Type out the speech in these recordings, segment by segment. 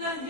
يا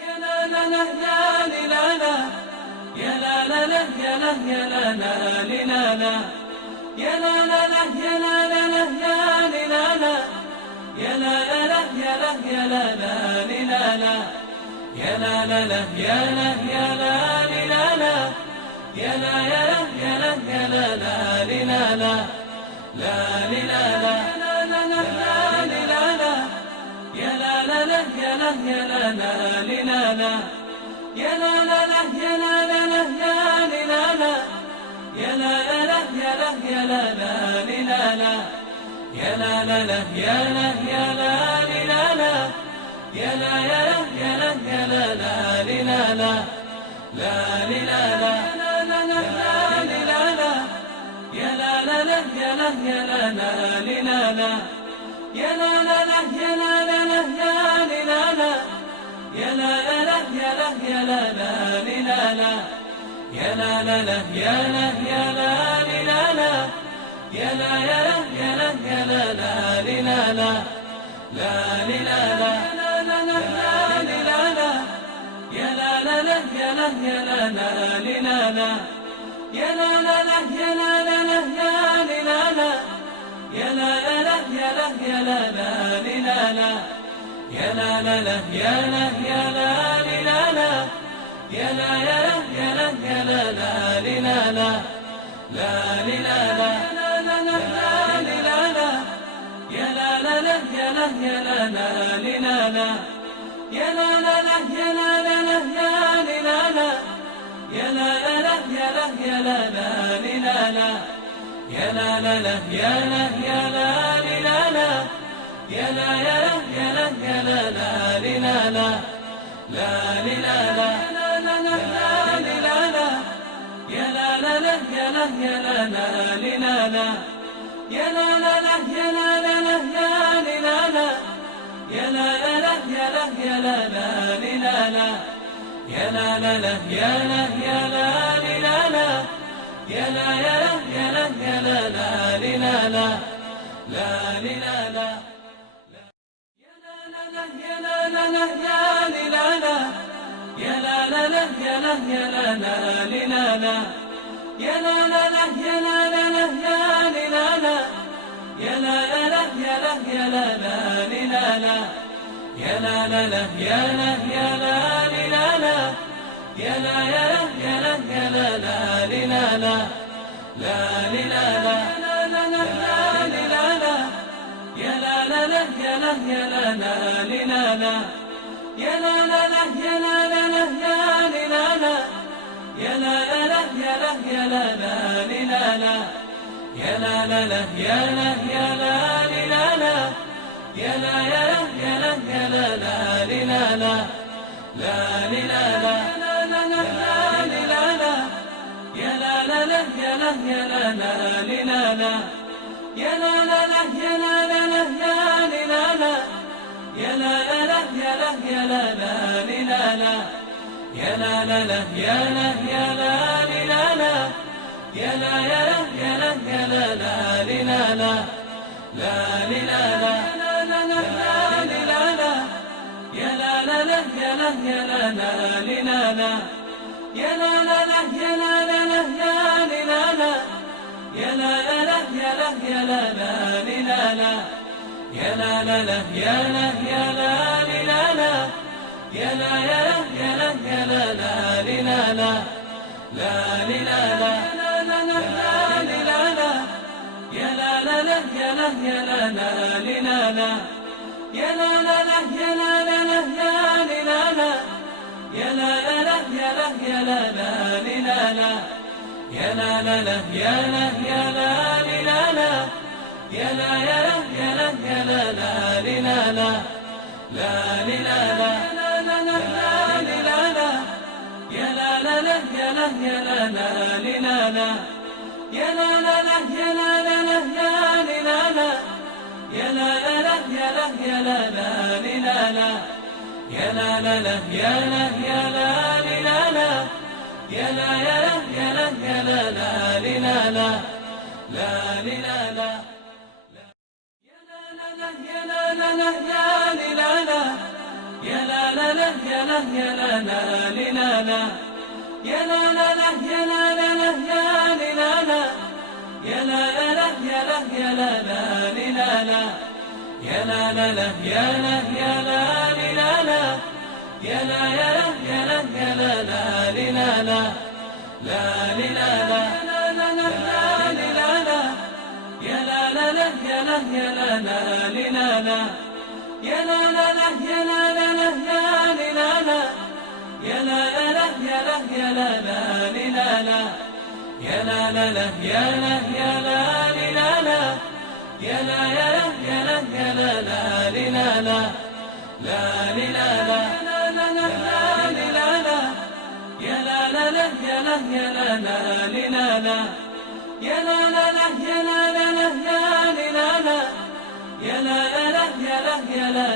لا لا يا لا يا لا لا لا لا يا لا لا لا يا لا لا لا يا لا لا يا لا يا لا يا لا يا لا لا لا يا لا يا لا لا يا لا يا لا يا لا يا لا لا لا لا لا لا لا يا لا لا لا يا لا يا لا لا لا يا لا لا لا يا لا لا لا لا يا لا لا لا يا لا يا لا لا لا يا لا لا لا يا لا يا لا لا يا لا يا لا يا لا يا لا لا لا لا لا يا لا لا لا يا لا يا لا لا لا يا لا لا لا يا لا لا لا لا يا لا لا لا يا لا يا لا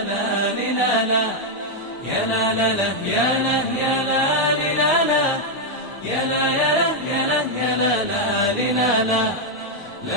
لا لا يا لا لا لا يا لا يا لا لا يا لا يا لا يا لا يا لا يا لا لا